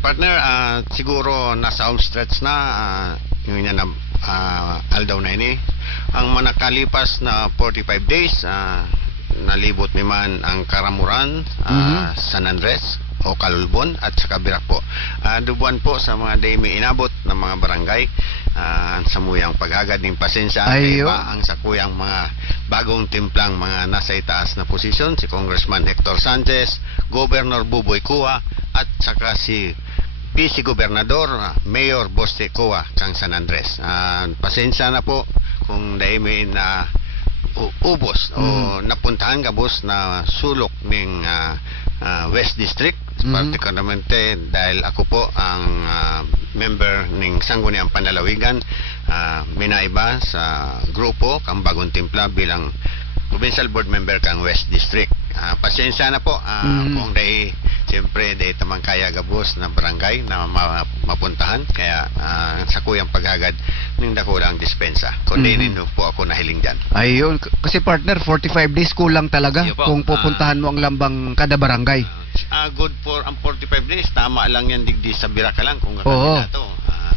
Partner, siguro nasa home stretch na yung yan na aldaw na ini. Ang manakalipas na 45 days, nalibot ni man ang Karamuran, San Andres o Calulbon at saka Birak po. Dubuan po sa mga day may inabot ng mga barangay sa muyang paghagad ng pasensya. Iba ang sakuyang mga bagong timplang mga nasa itaas na posisyon, si Congressman Hector Sanchez, Governor Buboy Cua at saka si Vice Gobernador Mayor Boste Cua kang San Andres. Pasensya na po kung dahil may na ubos o napuntahan kabos na sulok ng West District, particularmente dahil ako po ang member ng Sangguniang Panlalawigan, minaiba sa grupo kang Bagong Timpla bilang provincial board member kang West District. Pasensya na po kung dahil siyempre dahil tamang kaya gabos na barangay na mapuntahan, kaya sa kuyang paghagad ng dakulang dispensa. Kundi rin po ako nahiling dyan. Ayun, kasi partner, 45 days kulang talaga kung pupuntahan mo ang lambang kada barangay. Good for ang 45 days, tama lang yan digdi sa Biraca lang kung kakabila to.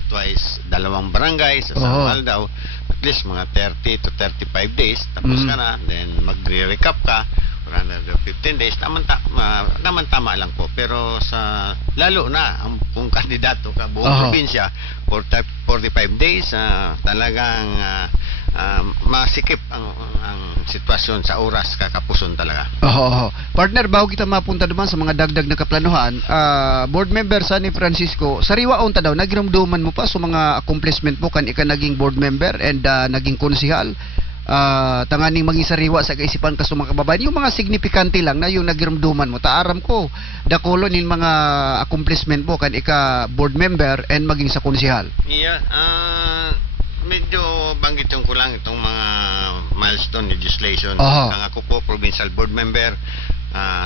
Twice, dalawang barangay sa San daw, at least mga 30 to 35 days, tapos ka na, then magre-recap ka for another 15 days, naman tama lang po. Pero sa lalo na kung kandidato ka buong probinsya, 45 days, talagang masikip ang sitwasyon sa oras kakapuson talaga. Partner, bago kita mapunta naman sa mga dagdag na kaplanuhan, board member sa ni Francisco, sariwaon ta daw, nagiramduman mo pa sa mga accomplishment mo kan ika naging board member and naging konsehal, tanganing maging sariwa sa kaisipan ka sa mga kababayan, yung mga signifikante lang na yung nagiramduman mo. Taaram ko, dakulo nin mga accomplishment mo kan ika board member and maging sa konsehal. Medyo banggitin ko lang itong mga milestone legislation. Kang ako po, provincial board member,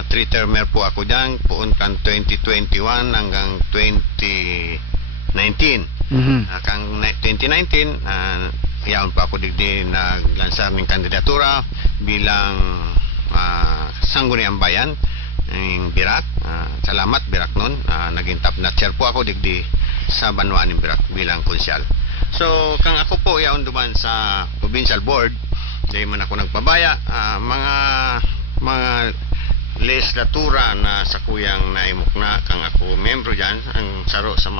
3-termer po ako dyan, poon kan 2021 hanggang 2019. Kang 2019, yaon pa ako digdi naglansar ng kandidatura bilang Sangguniang Bayan ng Birak. Salamat Birak nun. Naging top notcher po ako digdi sa Banwaan ng Birak bilang konsyal. So, kang ako po yaon duman sa provincial board, dahil man ako nagpabaya, mga legislatura na sa kuyang naimok na kang ako membro dyan, ang saro sa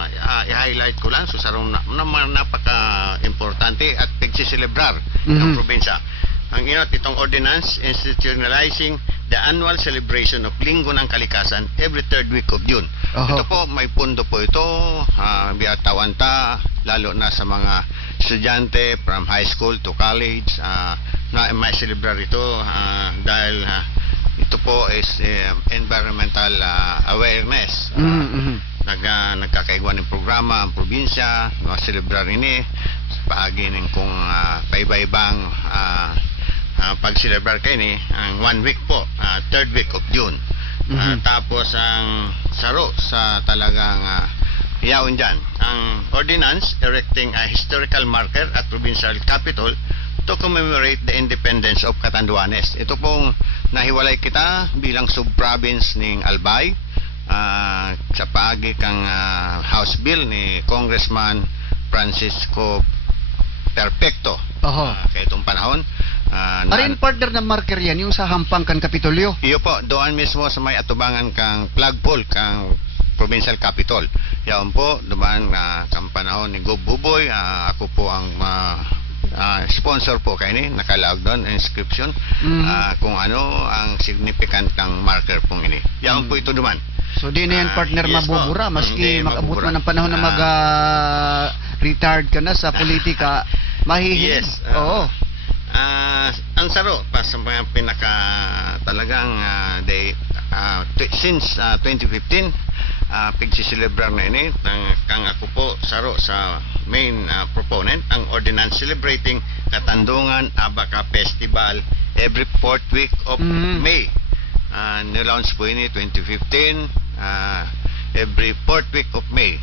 i-highlight ko lang, so saro na napaka-importante at pagsiselebrar ng probinsya. Ang inot itong ordinance institutionalizing the annual celebration of Linggo ng Kalikasan every third week of June. Ito po, may pundo po ito, biyatawan ta, lalo na sa mga estudyante from high school to college, na may celebrar ito dahil ito po is environmental awareness. Nagkakaigwan ng programa ang probinsya, celebrar ini sa paagi ng kung paiba-ibang pag-celebrar kayo ni ang 1 week po, third week of June. Tapos ang saro sa talagang yaon dyan, ang ordinance erecting a historical marker at provincial capital to commemorate the independence of Catanduanes. Ito pong nahiwalay kita bilang sub-province ng Albay sa paagi kang House Bill ni Congressman Francisco Perfecto. Kaya itong panahon. Arin partner na marker yan, yung sa hampang kan Kapitolyo. Iyo po, doon mismo sa may atubangan kang flagpole kang provincial capital. Yan po, dumaan kang panahon ni Gob Buboy, ako po ang sponsor po kayo ni, nakalaog doon, inscription, kung ano ang significant ng marker pong ini. Yan po ito duman. So di na yan partner mabubura, maski mag-abot man ng panahon na mag-retired ka na sa politika, mahihilig. Ang saro pa sa mga pinaka talagang since 2015 pagsiselebrar na ini kang ako po saro sa main proponent ang ordinance celebrating Katandungan Abaca Festival every 4th week of May. Nilaunch po ini 2015, every 4th week of May.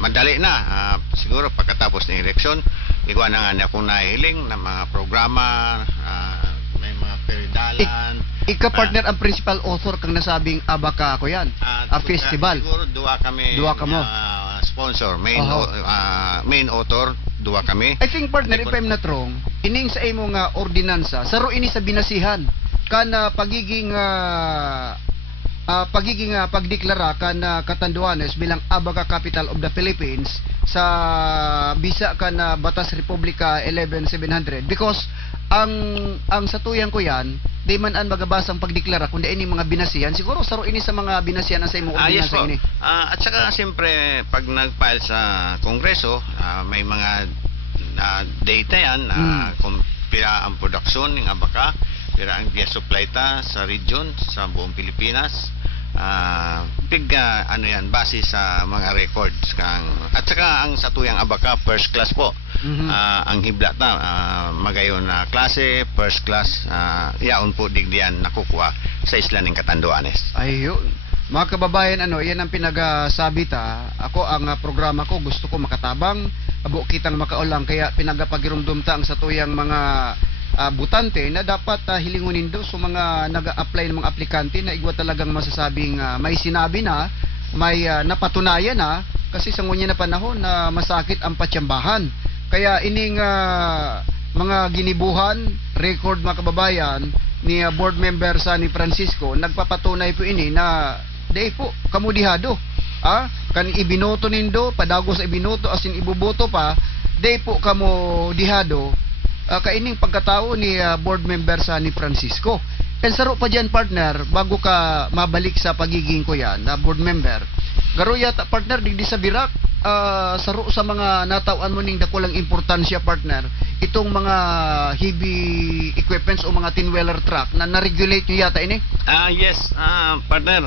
Madali na, siguro pagkatapos ng eleksyon, ikaw na nga akong nahihiling ng mga programa, may mga peridala. Ika-partner ang principal author kang nasabing Abaka ko yan. Festival. Siguro duwa kami. Duwa ka mo. Sponsor, main Oho. main author, duwa kami. I think partner, if I'm not wrong, ining sa imo nga ordinansa, saro ini sa binasihan kana pagdeklara kan Catanduanes bilang Abaca Capital of the Philippines sa bisa kan Batas Republika 11700 because ang satuyan ko yan di man an magabasang pagdeklara kundi ini mga binasihan siguro saro ini sa mga binasihan sa imo Yes ordinansa po. ini. At saka siyempre pag nag-file sa Kongreso, may mga data yan kung pira ang produksyon ng Abaca, pira ang gas supply ta sa region sa buong Pilipinas. Ano yan, base sa mga records at saka ang satuyang Abaca first class po. Ang hibla ta magayon na klase first class, yaon po digdiyan nakukuha sa isla ng Catanduanes. Ayun. Mga kababayan, yan ang pinagasabi ta. Ako, ang programa ko, gusto ko makatabang, abo kitang makaulang, kaya pinagapagirumdum ta ang satuyang mga butante na dapat hilingunin do so mga nag-a-apply ng mga aplikante na igwa talagang masasabing may sinabi na, may napatunayan na, kasi sa ngunya na panahon na masakit ang patsambahan. Kaya ining mga ginibuhan, record mga kababayan, ni board member sa ni Francisco, nagpapatunay po ini na day po kamudihado. Kan ibinoto nindo, padago sa ibinoto asin ibuboto pa, day po kamo dihado. Kaining pagkatao ni board member sa ni Francisco. Pensaro pa dyan partner, bago ka mabalik sa pagiging ko yan na board member. Garo yata partner, digdi sa birak, saro sa mga natawan mo ning dakulang importansya partner, itong mga heavy equipments o mga tin-wheeler truck na na-regulate nyo yata ini? Yes, partner,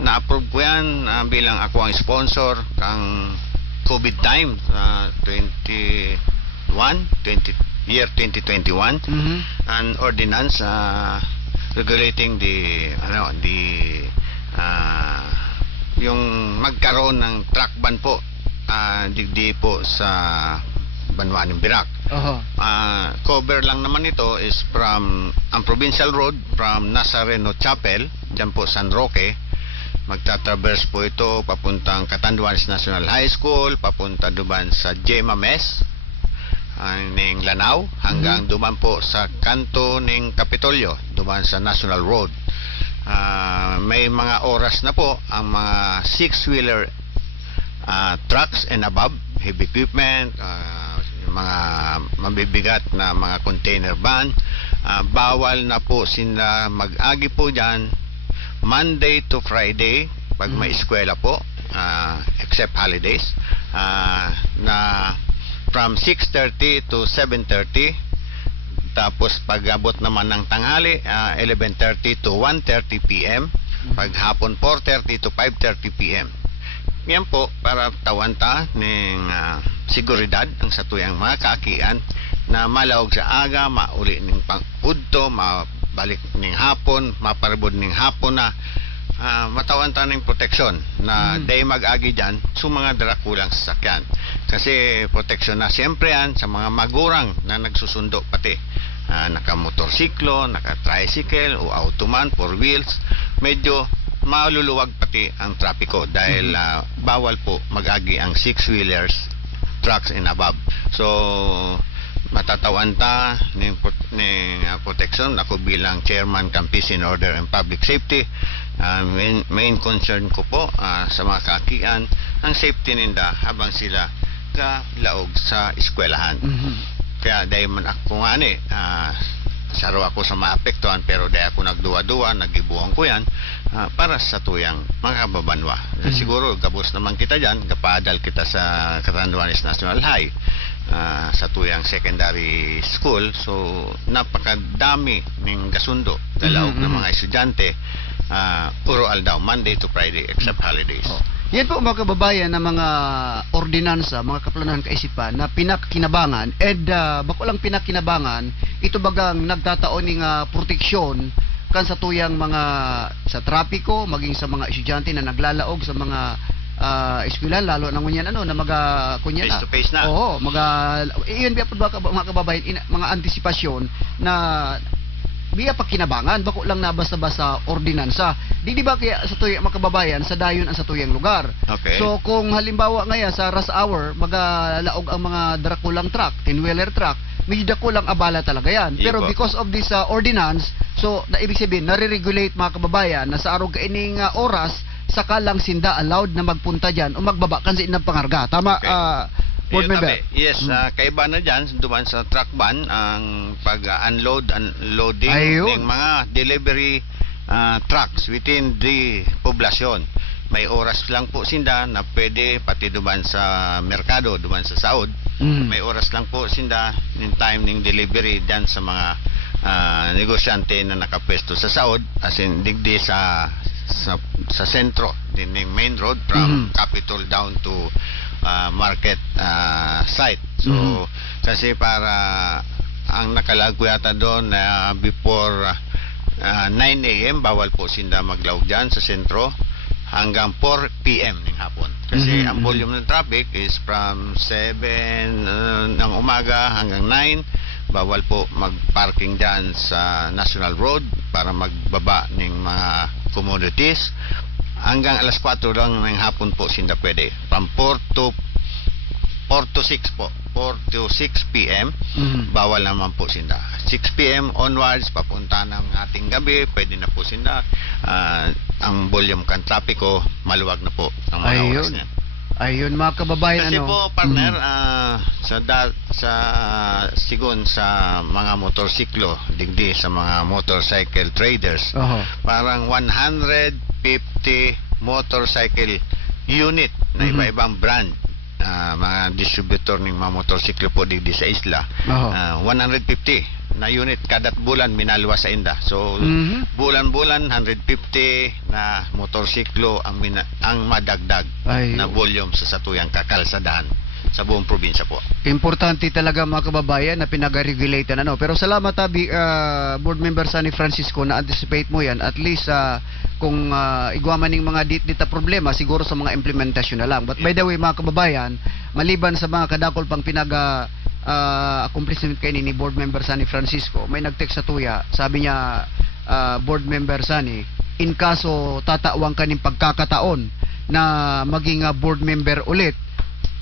na-approve ko yan bilang ako ang sponsor kang COVID time 2021, 2021, an ordinance regulating yung magkaroon ng truck ban po digdi po sa Banwaning Birak. Cover lang naman ito is from ang provincial road from Nazareno Chapel dyan po San Roque, magtatraverse po ito papuntang Catanduanes National High School, papunta duman sa Gemma Mess ng Lanao hanggang duman po sa kanto ng Kapitolyo duman sa National Road. May mga oras na po ang mga six-wheeler trucks and above, heavy equipment, yung mga mabibigat na mga container van, bawal na po sila mag-agi po dyan Monday to Friday pag may eskwela po, except holidays, na from 6:30 to 7:30. Tapos pag abot naman ng tanghali, 11:30 to 1:30 p.m. Pag hapon 4:30 to 5:30 p.m. Yan po para tawanta ng seguridad ang satuyang mga kaakian na malawag sa aga, mauli ng pangudto, mabalik ng hapon, maparibod ng hapon na matawanta ng proteksyon na day mag-agi dyan sa mga darakulang sasakyan. Kasi proteksyon na siyempre yan sa mga magurang na nagsusundo pati. Naka-motorsiklo, naka-tricycle o automan, four wheels, medyo maluluwag pati ang trapiko dahil bawal po mag-agi ang six-wheelers, trucks and above. So, matatawan ta ng protection. Ako bilang chairman ng Peace and Order and Public Safety, main concern ko po sa mga kaakian ang safety ninda habang sila laog sa eskwelahan. Kaya dahil man ako nga saro ako sa maapektuhan, pero dahil ako nagduwa-duwa, nagibuhan ko yan para sa tuyang mga kababanwa. Siguro gabos naman kita dyan, kapadal kita sa Catanduanes National High, sa tuyang secondary school. So napakadami ng kasundo dalaog ng mga estudyante, ural daw Monday to Friday except holidays. Yan po mga kababayan na mga ordinansa, mga kaplanuhan kaisipan na pinakinabangan and bako lang pinakinabangan, ito bagang nagtataon ng proteksyon kan sa tuyang mga sa trapiko, maging sa mga estudyante na naglalaog sa mga eskwelahan, lalo na ngunyan na kunyan Face to face na. Oo, iyon ba mga kababayan, mga antisipasyon na biya pakinabangan bako lang na basta-basta ordinansa. Di ba kaya sa tuyang makababayan sa dayon ang sa tuyang lugar. Okay. So kung halimbawa ngaya sa rush hour magalaog ang mga drakulang truck, 10-wheeler truck, medyo dakulang abala talaga yan. Pero Ipo. because of this ordinance, so na ibig sabihin nare-regulate mga kababayan na sa araw kaining oras saka lang sinda allowed na magpunta diyan o magbaba kansi ng pangarga. Tama, Okay. board Yun, member. tabi. Yes, kaiba na dyan, duman sa truck ban, ang pag-unload, unloading Ayun. ng mga delivery trucks within the poblasyon. May oras lang po sinda na pwede pati duman sa merkado, duman sa Saud. Mm. May oras lang po sinda ng time ng delivery dyan sa mga negosyante na nakapwesto sa Saud, as in digdi sa sentro, din ng main road from Capitol down to market site. So kasi para ang nakalagpo yata doon na before 9 a.m. bawal po sinda maglawag dyan sa sentro hanggang 4 p.m. ng hapon. Kasi ang volume ng traffic is from 7 ng umaga hanggang 9. Bawal po mag-parking dyan sa National Road para magbaba ng mga commodities. Hanggang alas 4 lang ng hapon po sinda pwede. From 4 to 6 po. 4 to 6 p.m. Bawal naman po sinda. 6 p.m. onwards, papunta ng ating gabi, pwede na po sinda. Ang volume kan trapiko, maluwag na po ang mga Ayun. oras niya. Ayun mga kababayan, Kasi ano. po, partner, sigon sa mga motorsiklo, digdi sa mga motorcycle traders, Oho. parang 150 motorcycle unit na iba-ibang brand, mga distributor ng mga motorsiklo po digdi sa isla. Oho. 150 na unit kadat bulan minalwa sa inda. So bulan-bulan 150 na motorsiklo ang madagdag Ay, na volume sa satuyang kakalsadahan sa buong probinsya po. importante talaga mga kababayan na pinag-regulate ano. Pero salamat tabi board member Sunny Francisco na anticipate mo yan. At least kung igwaman ng mga dita problema siguro sa mga implementasyon na lang. But by the way mga kababayan, maliban sa mga kadakol pang accomplishment kay ni board member Sunny Francisco, may nag-text sa tuya. Sabi niya, board member Sunny, in kaso tatawang kaning pagkakataon na maging board member ulit,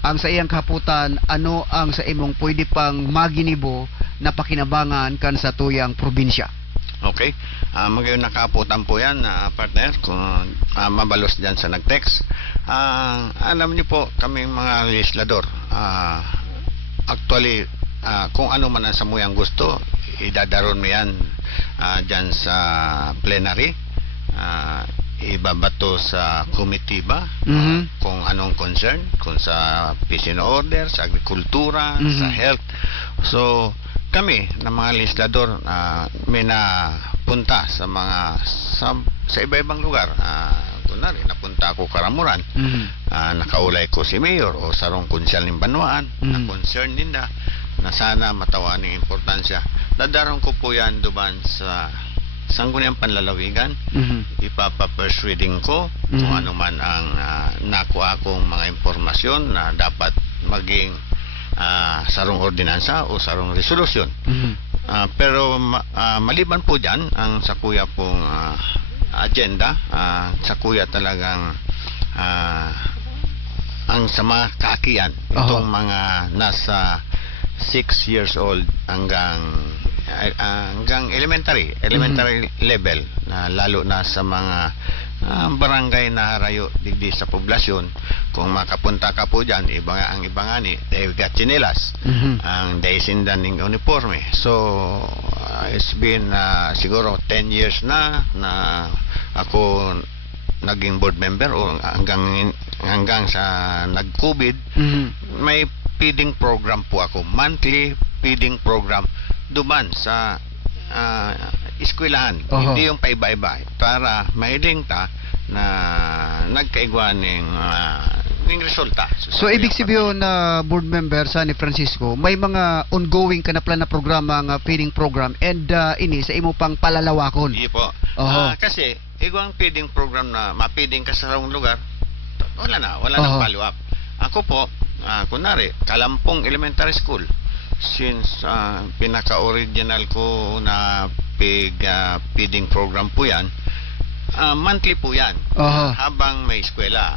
ang sa iyang kaputan, ano ang sa imong pwede pang maginibo na pakinabangan kan sa tuyang probinsya? Okay. Magayon nakaputan po yan, partner, kung mabalos dyan sa nag-text. Alam niyo po, kaming mga legislador, actually, kung ano man ang samuyang gusto, idadaron mo yan dyan sa plenary. Ibabato sa committee ba kung anong concern, kung sa peace and order, sa agrikultura, sa health. So kami na mga legislador may napunta sa mga sa iba-ibang lugar. Kunwari napunta ako Karamuran, nakaulay ko si Mayor o sarong konsyal ng Banwaan na concern ninda na sana matawan ng importansya. Dadaron ko po yan duman sa sangguniang panlalawigan. Ipapa-first reading ko kung ano man ang nakuha kong mga impormasyon na dapat maging sarong ordinansa o sarong resolusyon. Pero maliban po dyan, ang sakuya pong agenda, sakuya talagang ang sa mga kaakian, itong mga nasa 6 years old hanggang elementary level, lalo na sa mga barangay na harayo digdi sa poblasyon. Kung makapunta ka po dyan, ang ibangani they've got chinelas, ang daisindan ng uniforme. So it's been siguro 10 years na ako naging board member o hanggang sa nag-COVID. May feeding program po ako, monthly feeding program duman sa eskwelahan. Hindi yung paiba-iba para mahiling ta na nagkaigwa ng resulta. So ibig sabihin na board member Sunny Francisco, may mga ongoing ka na plan na programa nga feeding program and ini sa imo pang palalawakon. Hindi po. Kasi igwang feeding program na mapiding ka sa sarong lugar, wala nang follow up. Ako po, kunwari, Kalampong Elementary School, since pinaka-original ko na feeding program po yan. Monthly po yan. Aha. Habang may eskwela.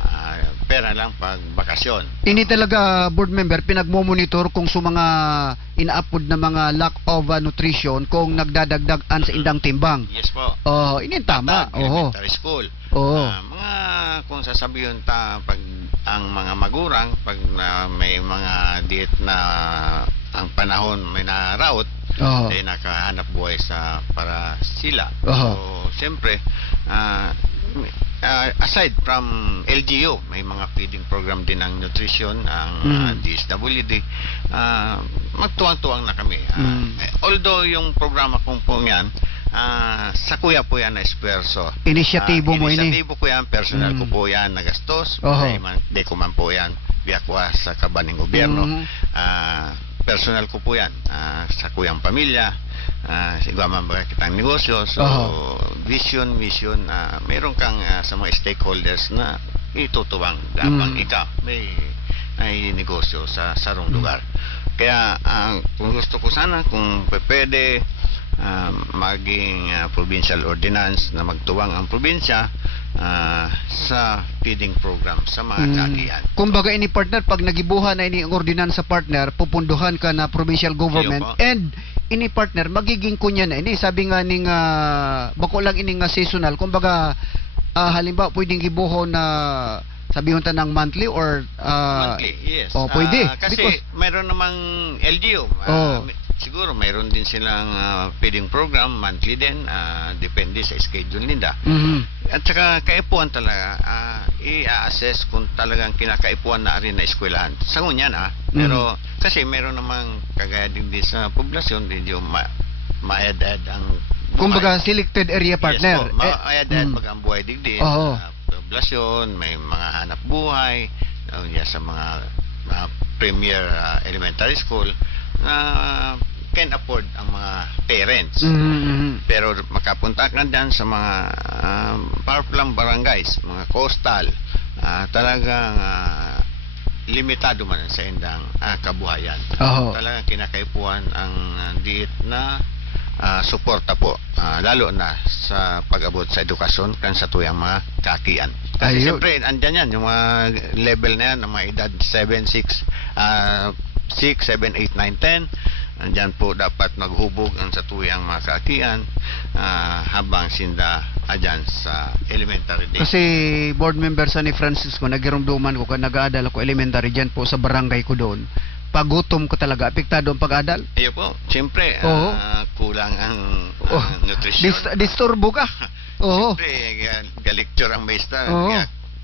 Pera lang pag bakasyon. Ini talaga board member pinagmo-monitor kung sa mga ina-upload na mga lack of nutrition kung nagdadagdagan sa indang timbang. Yes po. Ini tama. At, Oo. elementary school. Oo. Mga kung sasabihin pag ang mga magurang pag may mga diet na ang panahon may naraot Oo. ay nakahanap buhay para sila. Oo. So siyempre aside from LGU may mga feeding program din ng nutrition ang DSWD, magtuwang-tuwang na kami. Although yung programa kong po yan sa kuya po yan na esperso. Inisyatibo mo ini. Inisyatibo ko yan, personal ko po yan nagastos. Oho. Di ko man po yan biyakwa sa kabaning gobyerno. Personal ko po yan sa kuyang pamilya. Siguro man ba kitang negosyo. So vision meron kang sa mga stakeholders na itutuwang habang ikaw may negosyo sa sarong lugar. Kaya kung gusto ko sana kung pwede maging provincial ordinance na magtuwang ang probinsya sa feeding program sa mga kakian. Kumbaga ini partner pag nagibuhan na ini ang ordinansa partner, pupunduhan ka na provincial government and ini partner magiging kunya na ini sabi nga ning bako lang ini nga seasonal. Kumbaga halimbawa pwedeng gibuhon na sabihin ta ng monthly or monthly, yes. Pwede. Kasi because mayroon namang LGU. Siguro mayroon din silang feeding program monthly din, depende sa schedule nila. At saka kaipuan talaga i-assess kung talagang kinakaipuan na rin na eskwelahan. Sangon yan pero kasi mayroon namang kagaya din sa poblasyon medyo ma-add ang buhay. kumbaga selected area partner. Yes po, ma-add pag ang buhay digdi. Poblasyon, may mga hanap buhay sa mga premier elementary school na can afford ang mga parents. Pero makapunta ka dyan sa mga powerful barangays, mga coastal, talagang limitado man sa indang kabuhayan. Talagang kinakaipuan ang diet na suporta po, lalo na sa pag-abot sa edukasyon kan sa tuyang mga kakian. Kasi siyempre, andyan yan, yung mga level na yan, ng mga edad 7, 6, 7, 8, 9, 10, andyan po dapat maghubog ang sa tuyang mga kakian habang sinda adyan sa elementary day. Kasi board member sa ni Francisco, nagirumduman ko ka nag-aadal ako elementary dyan po sa barangay ko doon. Pagutom ko talaga, apektado ang pag-adal. Iyo po, siyempre, kulang ang nutrition. Disturbo ka. Siyempre, galecture ang maestra.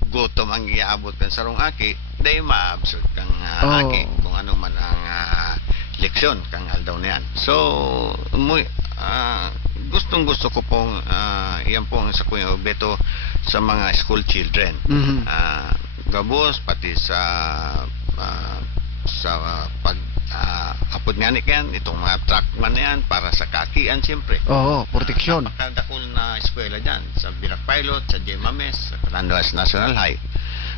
Gutom ang iaabot kan sarong aki, dahil ma-absorb kang aki kung ano man ang leksyon kang aldaw na yan. So, gustong-gusto ko pong yan po sa Kuya Beto sa mga school children. Gabos, pati sa pag-apod nga ni Ken, itong mga truckman na yan para sa kakian siyempre. Proteksyon. Napakadakol na eskwela dyan sa Birak Pilot, sa Jemames, sa Catanduanes National High.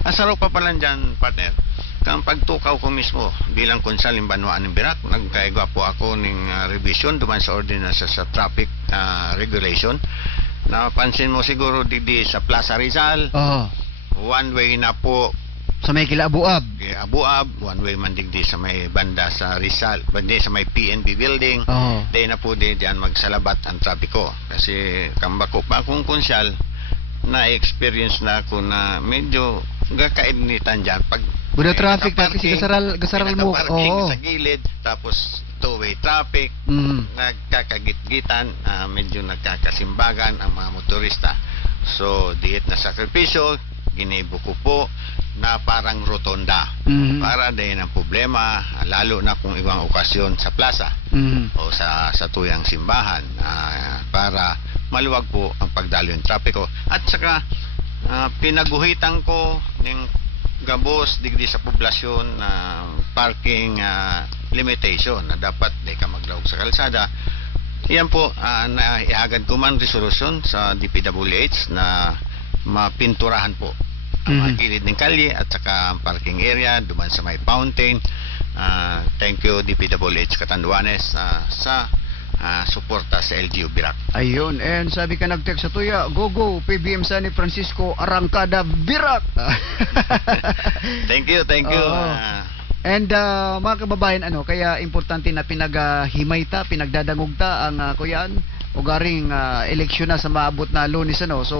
Asaro pa pala dyan, partner, kang pagtukaw ko mismo bilang konsal ng Banwaan ng Birak, nagkaigwa po ako ng revision duman sa ordinance sa traffic regulation. Napansin mo siguro di sa Plaza Rizal, one way na po sa may kila Abuab. One way man digdi sa may banda sa Rizal, banda sa may PNB building. Dahil na po diyan magsalabat ang trapiko. Kasi kambako pa akong konsyal, na-experience na ako na medyo gakainitan dyan. Pag buda traffic na kasi gasaral mo. Sa gilid, tapos two-way traffic, nagkakagitgitan, medyo nagkakasimbagan ang mga motorista. So, diet na sakripisyo, ginibuko po na parang rotonda para dahil ng problema lalo na kung ibang okasyon sa plaza o sa tuyang simbahan para maluwag po ang pagdalo ng trapiko at saka pinaguhitan ko ng gabos digdi sa poblasyon parking limitation na dapat di ka maglawag sa kalsada. Yan po naiagad ko man resolusyon sa DPWH na mapinturahan po ang mga kilid ng kalye at saka ang parking area duman sa may fountain. Thank you DPWH Catanduanes sa suporta sa LGU Birak. Ayun, and sabi ka nag-text sa tuya, go go, PBM San Francisco, Arangkada, Birak! Thank you, thank you. Oo. And mga kababayan, kaya importante na pinaghimay ta, pinagdadangog ta ang kuyan, o garing eleksyon na sa maabot na Lunes, so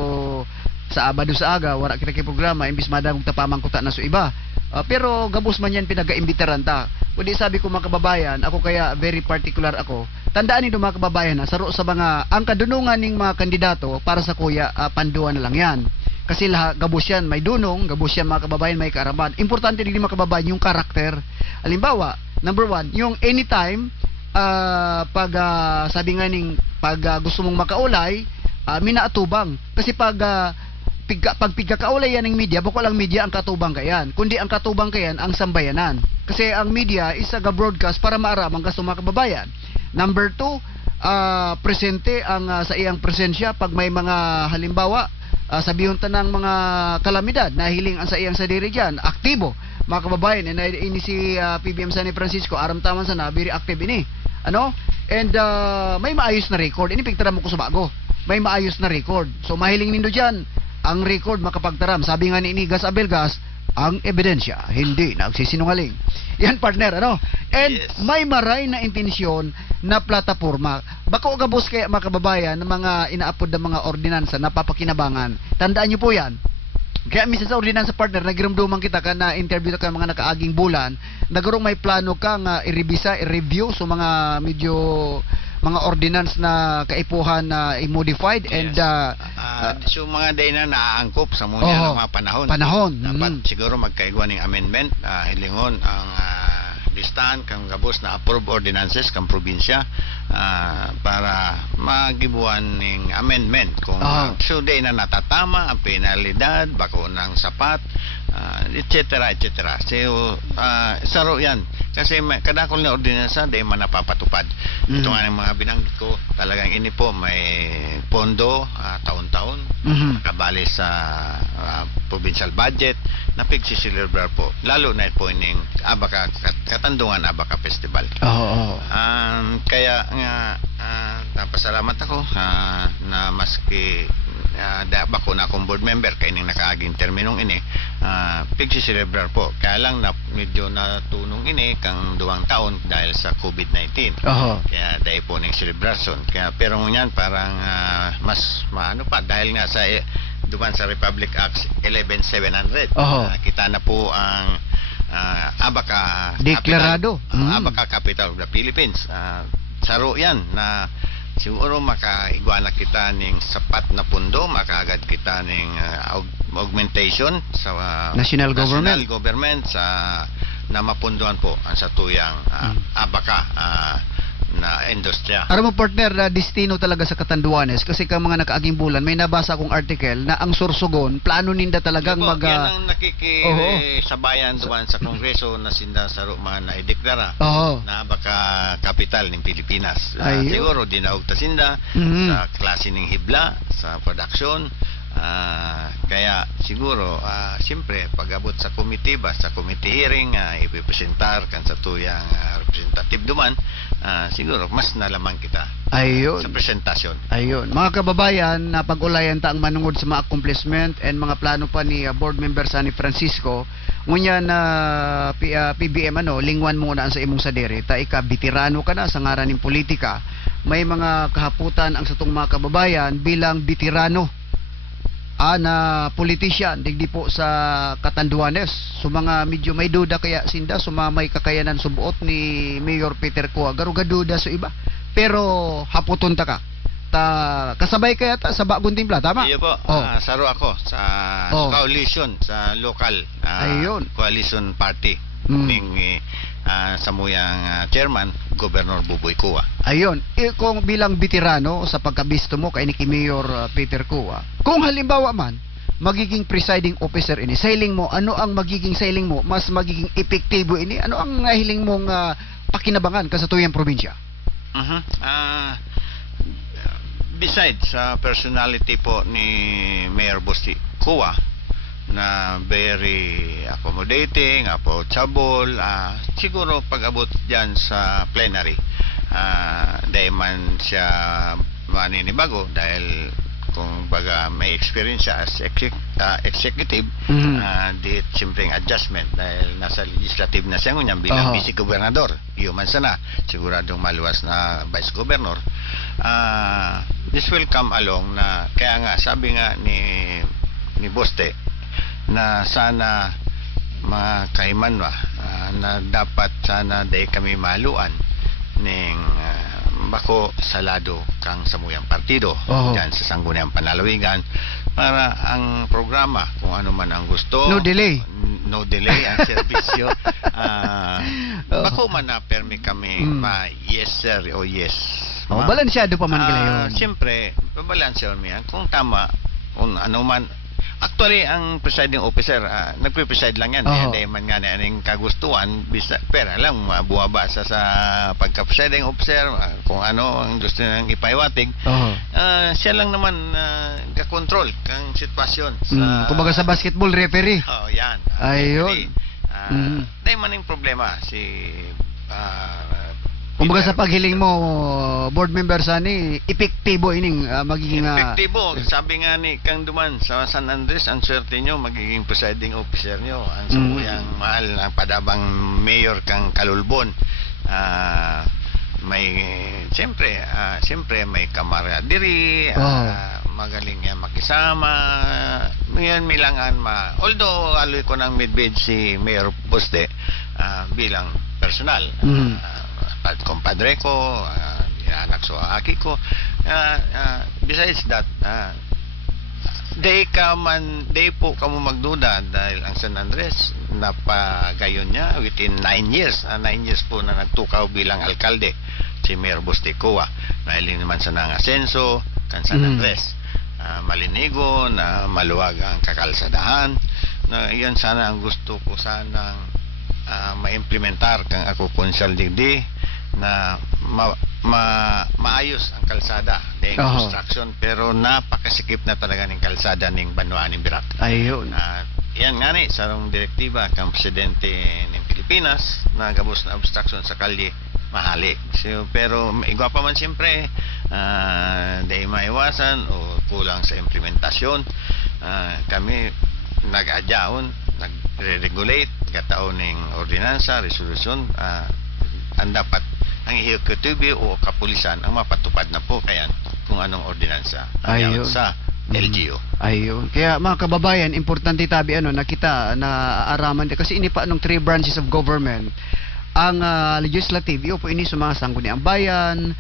sa Abado sa aga, wala kita kay programa, imbis madangog ta pamangkuta na so iba. Pero gabos man yan pinag-imbitaran ta. Kundi sabi ko mga kababayan, ako kaya very particular ako. Tandaan niyo mga kababayan na saro sa mga ang kadunungan ning mga kandidato para sa kuya panduan na lang yan. Kasi gabos yan may dunong, gabos yan mga kababayan may kaaraman. Importante din mga kababayan yung karakter. Halimbawa, number 1, yung anytime pag sabi nga ning pag gusto mong makaulay, minaatubang. Kasi pag pigkakaulay yan ng media, bako lang media ang katubang kayan, kundi ang katubang kayan ang sambayanan. Kasi ang media is broadcast para maaramang kaso mga kababayan. Number 2, presente ang sa iyang presensya pag may mga halimbawa, sabihon ta ng mga kalamidad na hiling ang sa iyang sadiri dyan, aktibo mga kababayan. And ini si PBM San Francisco, aram taman sana, very active ini. And may maayos na record. Ini pigtara mo ko sa bago. May maayos na record. So mahiling nindo dyan ang record makapagtaram. Sabi nga ni Inigas Abelgas, ang ebidensya hindi nagsisinungaling. Yan partner, And Yes. may maray na intensyon na plataporma. Bako gabos kaya mga kababayan ng mga inaapod na mga ordinansa na papakinabangan. Tandaan niyo po yan. Kaya minsan sa ordinansa partner, nagirumduman kita ka na interview ka mga nakaaging bulan, nagurong may plano ka nga i-revisa, i-review so mga medyo mga ordinance na kaipuhan na i-modified and so mga day na naaangkop sa muna ng mga panahon. Dapat siguro magkaigwa ng amendment, hilingon ang listahan kang gabos na approve ordinances kang probinsya para magibuan ng amendment kung so day na natatama ang penalidad, bako ng sapat, etc. So saro yan kasi kadakol na ordinansa day man napapatupad. Ito nga ng mga binanggit ko, talagang ini po may pondo taon-taon kabali sa provincial budget na pigsisilibrar po, lalo na po ining Abaka Katandungan Abaka Festival. Kaya nga napasalamat ako na maski bako na akong board member kay ning nakaaging terminong ini pigsisilibrar po, kaya lang na medyo natunong ini kang 2 taon dahil sa COVID-19. Kaya dahil po ng celebration. Kaya pero ngunyan parang mas maano pa dahil nga sa duman sa Republic Act 11700. Kita na po ang Abaka deklarado. Abaka Capital of the Philippines. Saro yan na siguro makaigwa na kita ng sapat na pundo, makaagad kita ng augmentation sa national government sa na mapunduan po ang sa tuyang Abaka na industriya. Aram mo partner na destino talaga sa Catanduanes kasi kang mga nakaaging bulan may nabasa akong article na ang Sorsogon plano ninda talagang yan ang nakikisabayan duman sa Kongreso na sinda sa Roma na ideklara na baka kapital ng Pilipinas. Siguro dinaog ta sinda sa klase ng hibla sa production. Kaya siguro siyempre pag-abot sa committee sa committee hearing ipipresentar kan sa tuyang representative duman, siguro mas nalaman kita sa presentasyon. Mga kababayan, na pag-ulayan ta ang manungod sa mga accomplishment and mga plano pa ni board member San Francisco. Ngunya na PBM lingwan mo na sa imong sadere ta ika veterano ka na sa ngaran ng politika. May mga kahaputan ang satong mga kababayan bilang veterano na politician digdi po sa Catanduanes. So mga medyo may duda kaya sinda sumamay kakayanan subuot ni Mayor Peter Cua garuga duda so iba, pero haputon ta ka kasabay kaya ta sa bagong timpla, tama? Iyo po. Saro ako sa coalition sa local coalition party ning samuyang chairman Governor Buboy Cua. Kung bilang veterano sa pagkabisto mo kay ni Mayor Peter Cua, kung halimbawa man magiging presiding officer ini, sailing mo, ano ang magiging sailing mo? Mas magiging epektibo ini? Ano ang hiling mong pakinabangan ka sa tuyang probinsya? Besides sa personality po ni Mayor Busti Cua na very accommodating, approachable, siguro pag-abot dyan sa plenary, dahil man siya maninibago dahil kung baga may experience siya as executive, di simpleng adjustment dahil nasa legislative na siya ngunyan bilang vice gobernador, human sana siguradong maluwas na vice governor. This will come along na kaya nga sabi nga ni Boste na sana mga kaimanwa na dapat sana dahil kami maluan ning bako salado kang samuyang partido dyan sa Sangguniang Panlalawigan para ang programa kung ano man ang gusto no delay ang serbisyo bako man na permi kami yes sir o yes balansyado pa man gila yun. Siyempre babalansyado yan kung tama kung ano man. Actually, ang presiding officer, nagpe-preside lang yan. Dahil man nga na aning kagustuhan, pera lang, buwaba sa pagka-presiding officer, kung ano ang gusto nang ipaiwatig. Siya lang naman kakontrol kang sitwasyon. Kumbaga sa basketball referee. Yan. Ayun. Dahil man yung problema, kumbaga sa paghiling mo, board member ni epektibo ining magiging epektibo. Sabi nga ni Kang Duman sa San Andres, ang swerte nyo magiging presiding officer nyo. Ang samuyang mahal na padabang mayor kang Kalulbon. May siyempre may camaraderie, magaling yan makisama. Ngayon milangan although aloy ko ng midbid si Mayor Boste bilang personal. Kompadre ko, anak so aki ko. Besides that, day po kamo magduda dahil ang San Andres napagayon niya within 9 years. 9 years po na nagtukaw bilang alkalde si Mayor Busticoa. Dahil naman sa nang asenso kan San Andres. Malinigo na maluwag ang kakalsadahan. Na iyan sana ang gusto ko sanang ma-implementar kang ako konsal digdi na maayos ang kalsada ng construction pero napakasikip na talaga ng kalsada ng Banwa ng Birak. Ayun. Yan nga ni sarong direktiba kang presidente ng Pilipinas na gabos na obstruction sa kalye mahali. Pero igwa pa man siyempre dahil maiwasan o kulang sa implementasyon, kami nag-adyaon, nag-regulate kataon ng ordinansa, resolusyon, ang dapat ang executive o kapulisan ang mapatupad na po kayan kung anong ordinansa ayon sa LGU. Ayun. Kaya mga kababayan, importante tabi na kita na araman kasi ini pa anong 3 branches of government. Ang legislative, iyo po ini sa mga sangguniang bayan,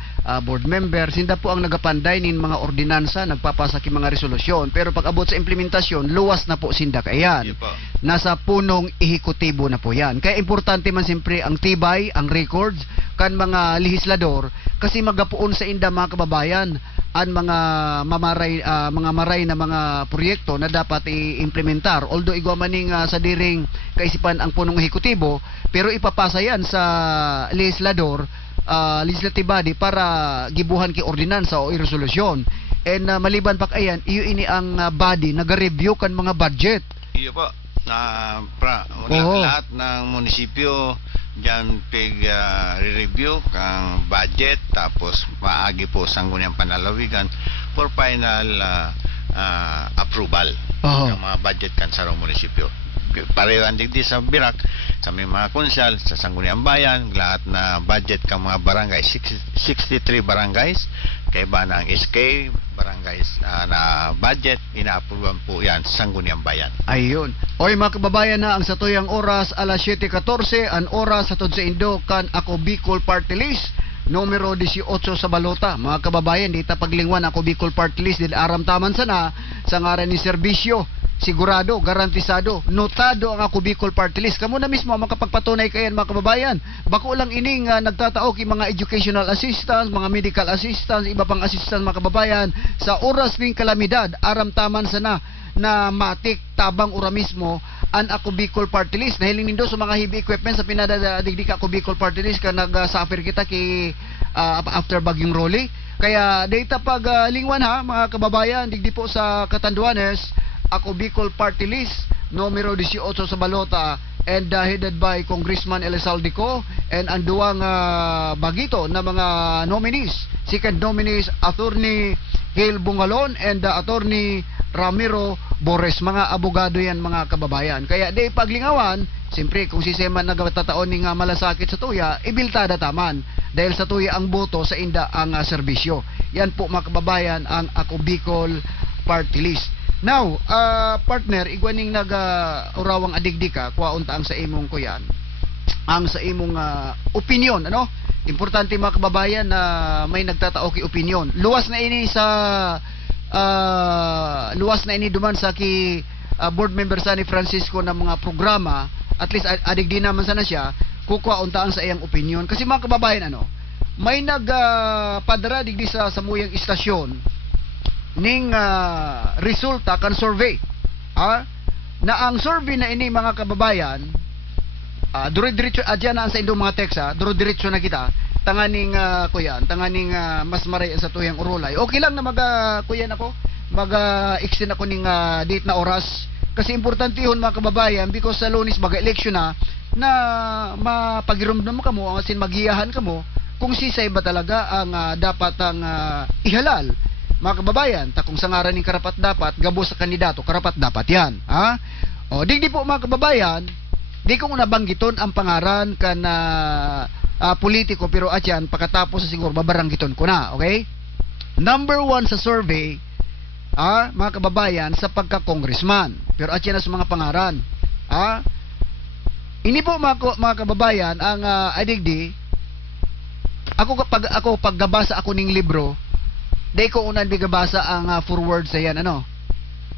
board members, hindi po ang nagapanday nin mga ordinansa, nagpapasa ki mga resolusyon. Pero pag abot sa implementasyon, luwas na po sinda kayan. Nasa punong ehekutibo na po yan. Kaya importante man siyempre ang tibay, ang records, kan mga legislador, kasi magapuon sa inda mga kababayan, ang mga maray na mga proyekto na dapat i-implementar. Although igwa maning sa diring kaisipan ang punong ehekutibo, pero ipapasa yan sa legislador, legislative body para gibuhan ki ordinansa o resolusyon. And maliban pa ayan, iyo ini ang body naga-review kan mga budget. Iyo po. Lahat ng munisipyo diyan re-review kang budget tapos maagi po Sangguniang Panlalawigan for final approval ng mga budget kan sarong munisipyo. Pareho ang digdi sa Birak, sa may mga konsal, sa Sangguniang Bayan, lahat na budget kang mga barangay, 63 barangays, kaya ba na ang SK, barangays na budget, ina-approvean po yan sa Sangguniang Bayan. Ayun. Oy mga kababayan na ang satuyang oras, alas 7:14, ang oras sa sa Indo, kan ako Bicol Party List, numero 18 sa balota. Mga kababayan, dita paglingwan ako Bicol Party List, dil aram taman sana, sa ngaran ni serbisyo, sigurado, garantisado, notado ang ako Bicol Party List. Kamu na mismo makapagpatunay kayan mga kababayan. Bako lang ining nagtatao ki mga educational assistance, mga medical assistance, iba pang assistance mga kababayan sa oras ning kalamidad, aram taman sana na matik tabang ura mismo an ako Bicol Party List. Nahiling nindo sa mga heavy equipment sa pinadadigdig ako Bicol Party List ka nag-suffer kita ki after bagyong Rolly. Kaya data pag lingwan ha mga kababayan, digdi po sa Catanduanes, ako Bicol Party List, numero 18 sa balota, and headed by Congressman Elizalde and ang duwang bagito na mga nominees. Second nominees, Attorney Gail Bungalon and Attorney Ramiro Bores. Mga abogado yan, mga kababayan. Kaya di paglingawan, siyempre kung si Seman nagtataon ni nga malasakit sa tuya, ibiltada taman. Dahil sa tuya ang boto, sa inda ang serbisyo. Yan po, mga kababayan, ang Ako Bicol Party List. Now, partner, igwaning urawang adigdika, kuwaunta ang sa imong kuyan, ang sa imong opinion, ano? Importante, mga kababayan, na may nagtataoki opinion. Luwas na ini duman sa board member sa ni Francisco ng mga programa, at least adigdi naman sana siya, kukuwaunta ang sa iyang opinion. Kasi, mga kababayan, ano, may nagpadara digdi sa samuyang istasyon ning resulta kan survey na ang survey na ini, mga kababayan, duro-diretso adyan na sa indong mga teksa, duro-diretso na kita tanganing kuyan, tanganing mas maray sa tuyang urulay. Okay lang na kuyan ako extend ako ning date na oras, kasi importante yun, mga kababayan, because sa Lunes election na mapagirumdum mo kamo, ang asin magiyahan kamo kung sisay ba talaga ang dapat ang ihalal, mga kababayan. Kung sa ngaran ng karapat dapat, gabo sa kandidato, karapat dapat yan. O, di po, mga kababayan, di ko nabanggiton ang pangaran kan politiko, pero atyan, pagkatapos sa siguro, babaranggiton ko na, okay? Number 1 sa survey, mga kababayan, sa pagka-congressman. Pero atyan na sa mga pangaran. Ini po, mga kababayan, ang adigdi, ako paggabasa ako ning libro, di ko unan bigabasa ang forward sa yan, ano?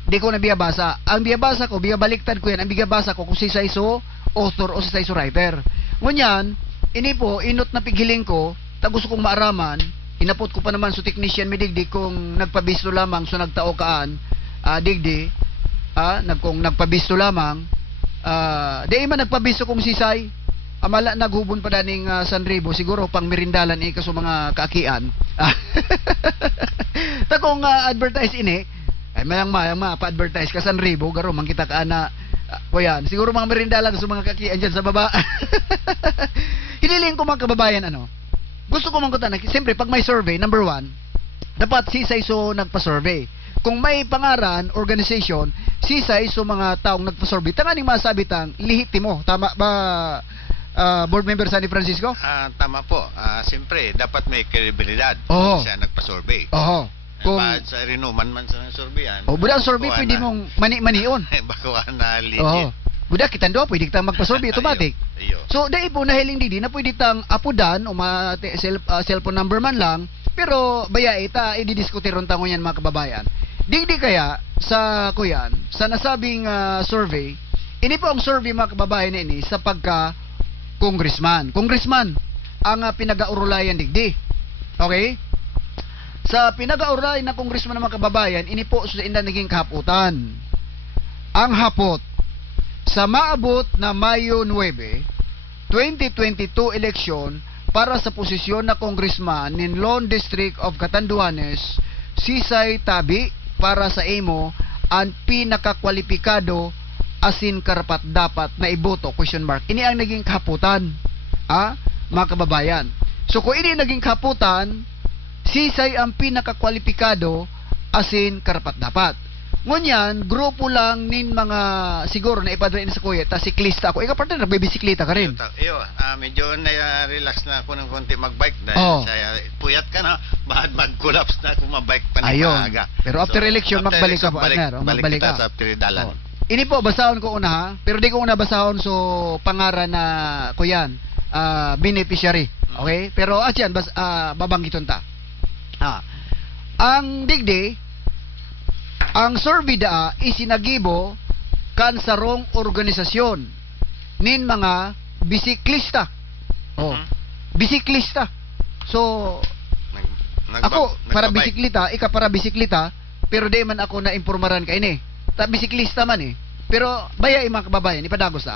Di ko na biyabasa. Ang biyabasa ko, biyabaliktad ko yan. Ang biyabasa ko kung si Saiso author o si Saiso writer. Ngunyan, ini po, inot na pigiling ko, gusto kong maaraman, inapot ko pa naman sa technician midigdi kung nagpabisto lamang, so nagtao kaan, digdi, kung nagpabisto lamang, di man nagpabisto kong sisay, amala naghubon pa daning Sanribo, siguro pang merindalan sa mga kaakian. Kung advertise ini, ay mayang pa-advertise ka Sanribo, garo man kita ka na kuyan, siguro mga merindalan sa mga kaakian dyan sa baba. Hiniling ko, mga kababayan, ano, gusto ko mangkutan, siyempre pag may survey, number 1, dapat si Saiso nagpa-survey. Kung may pangaran, organization, si Saiso mga taong nagpa-survey, tanganing masabitang lihitimo, tama ba, board member sa ni Francisco? Tama po. Siyempre, dapat may kredibilidad siya nagpa-survey. Kung sa rinuman man sa surveyan. Buda ang survey pwede mong manion. Bakuan na legit. Buda kita ndo pwede kitang magpa-survey automatic. So dai po nahiling didi na pwede tang apudan o cellphone number man lang, pero baya ita ididiskuteron tango yan, mga kababayan. Digdi kaya sa kuyan, sa nasabing survey, ini po ang survey, mga kababayan, ini sa pagka congressman ang pinag-aurulayan digdi. Okay? Sa pinag-aurulayan na congressman ng mga kababayan, ini po sa inda naging kahaputan. Ang hapot sa maabot na Mayo 9, 2022 eleksyon para sa posisyon na congressman nin Lone District of Catanduanes, Sisay Tabi, para sa imo ang pinakakwalipikado asin karapat dapat na iboto, question mark. Ini ang naging kahaputan, mga kababayan. So kung ini naging kahaputan, Sisay ang pinakakwalipikado asin karapat dapat. Ngunyan, grupo lang nin mga siguro na ipadala sa kuya, ta siklista ako. Ikaw partner, nagbibisikleta ka rin. Medyo na-relax na ako ng konti magbike dahil puyat ka na, bahad mag-collapse na ako mabike pa ni maaga. Pero after election, magbalik ka partner. Magbalik ka sa after dalan. Ini po, basahon ko una, pero di ko una basahon so pangaran na kuyan, beneficiary. Okay? Pero atyan, babanggiton ta. Ang digdi, ang survey isinagibo kan sarong organisasyon nin mga bisiklista. Bisiklista. So, ako para bisikleta, ika para bisikleta, pero di man ako na impormaran kay ni. Ta bisiklista man Pero baya mga kababayan, ipadagos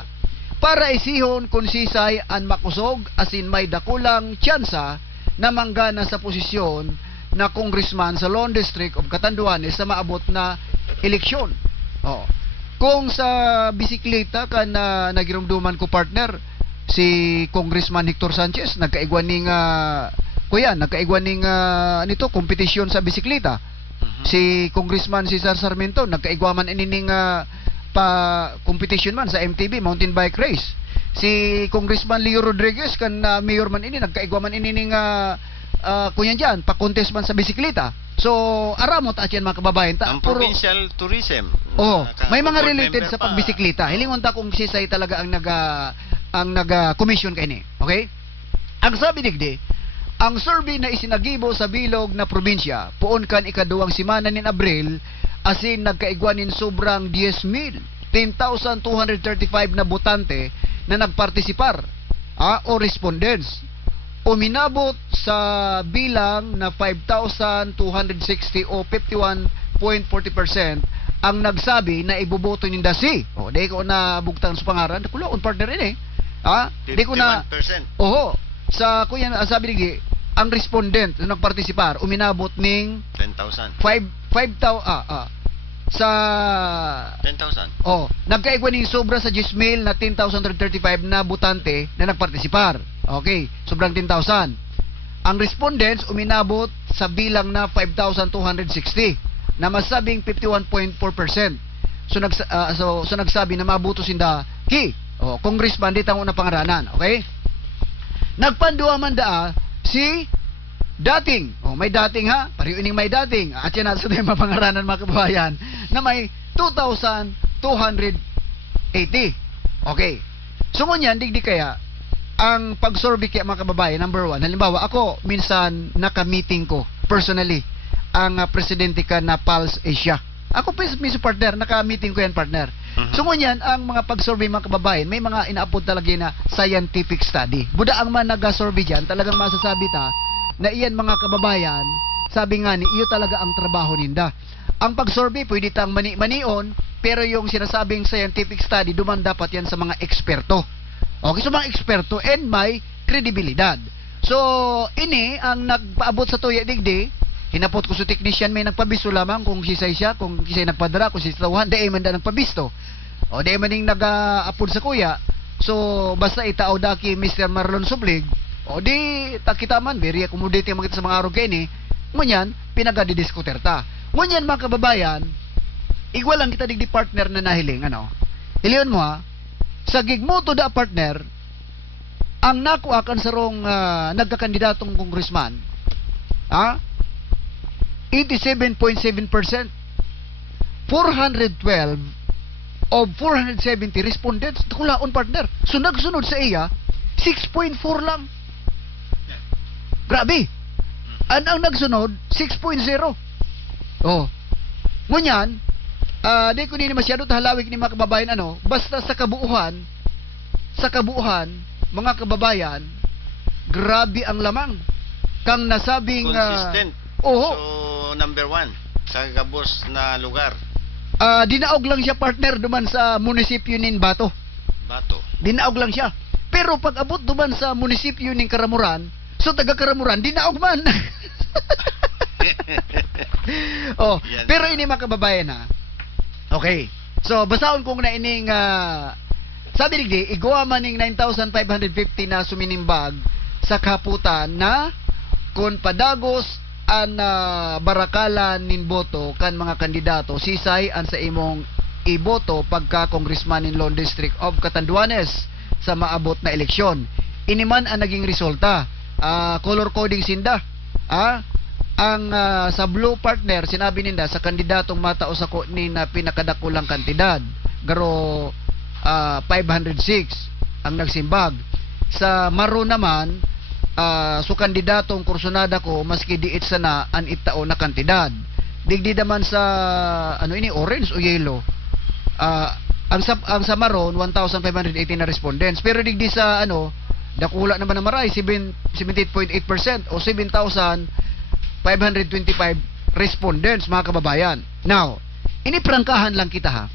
para isihon kung sisay an makusog asin may dakulang tsansa na manggana sa posisyon na congressman sa Lone District of Catanduanes sa maabot na eleksyon. Kung sa bisikleta ka na nagirumduman ko partner, si Congressman Hector Sanchez nagkaigwan ning nagkaigwan ning nito kompetisyon sa bisikleta. Si Congressman Cesar Sarmiento nagkaigwaman inining pa competition man sa MTB mountain bike race. Si Congressman Leo Rodriguez kan mayor man ini nagkaigwaman inining kunyan diyan pa contest man sa bisikleta. So aramot atyan mga kababayan ta Ang provincial tourism. may mga board related member sa pa. pagbisikleta. Hilingon ta kung sisay talaga ang commission kay ni. Okay? Ang sabi digdi, ang survey na isinagibo sa bilog na probinsya, puon kan ikaduwang simana nin Abril, asin nagkaigwanin sobrang 10,000, 10,235 na botante na nagpartisipar o respondents. Uminabot sa bilang na 5,260 o 51.40% ang nagsabi na iboboto ninda si. Di ko na bugtang sa pangaran, kulo on partner ini. Di ko na 51%. sa kuya sabi nigi ang respondent na nagpartisipar uminabot ning 10,000. 5,000 sa 10,000. nagkaigwa ning sobra sa 10,000 na 10,135 na botante na nagpartisipar. Okay, sobrang 10,000. Ang respondents uminabot sa bilang na 5,260 na masabing 51.4%. So nagsabi na mabuto sinda congressman dito ang una pangaranan. Okay? Nagpandua man si dating, may dating pariyo ining may dating, at yan nasa tayo mapangaranan mga kababayan, na may 2,280. Okay. So ngunyan, digdi kaya, ang pag-survey kaya mga kababayan, number 1, halimbawa ako, minsan naka-meeting ko, personally, ang presidente ka na Pulse Asia. Ako mismo partner, naka-meeting ko yan partner. So ngunyan, ang mga pag-survey mga kababayan, may mga ina-upload talaga na scientific study. Buda ang man nag-survey dyan, talagang masasabi ta na iyan mga kababayan, sabi nga ni, iyo talaga ang trabaho ninda. Ang pag-survey, pwede tang mani-manion, pero yung sinasabing scientific study, duman dapat yan sa mga eksperto. Okay, so mga eksperto and may kredibilidad. So, ini ang nagpaabot sa tuya digdi, hinapot ko sa technician, may nagpabisto lamang kung sisay siya, kung sisay nagpadara, kung sisay tawahan, di man da nagpabisto. O di man yung nag-upload sa kuya. So, basta itao daki Mr. Marlon Sublig, o di takita man, very accommodate yung mga sa mga araw kayo ni, ngunyan, pinagadi-diskuter ta. Ngunyan mga kababayan, igwa lang kita digdi partner na nahiling, hiliyon mo sa gigmoto da partner, ang nakuakan sa rong nagkakandidatong congressman, 87.7%, 412 of 470 respondents, kulaon partner. So nagsunod sa iya, 6.4 lang. Grabe. Ang nagsunod, 6.0. Ngunyan, di ko nini masyado tahalawig ni mga kababayan basta sa kabuuhan, mga kababayan, grabe ang lamang. Kang nasabing Consistent. So, number 1 sa gabos na lugar. Dinaog lang siya partner duman sa munisipyo nin Bato. Dinaog lang siya. Pero pag abot duman sa munisipyo nin Karamuran, so taga Karamuran dinaog man. Pero ini mga kababayan Okay. So basahon kung na ining sabi digdi igawa man ning 9,550 na suminimbag sa kaputan na kun padagos an barakalan nin boto kan mga kandidato sisay an sa imong iboto pagka congressman in Lone District of Catanduanes sa maabot na eleksyon. Ini man ang naging resulta. Color coding sinda. Ang sa blue partner sinabi ninda sa kandidatong mataos ako ni na pinakadakulang kantidad garo 506 ang nagsimbag. Sa maroon naman so kandidatong kursunada ko maski diit sana an itao na kantidad. Digdi naman sa orange o yellow. Ang sa maroon 1,518 na respondents, pero digdi sa dakula naman na maray 78.8% o 7,525 respondents mga kababayan. Now, ini prangkahan lang kita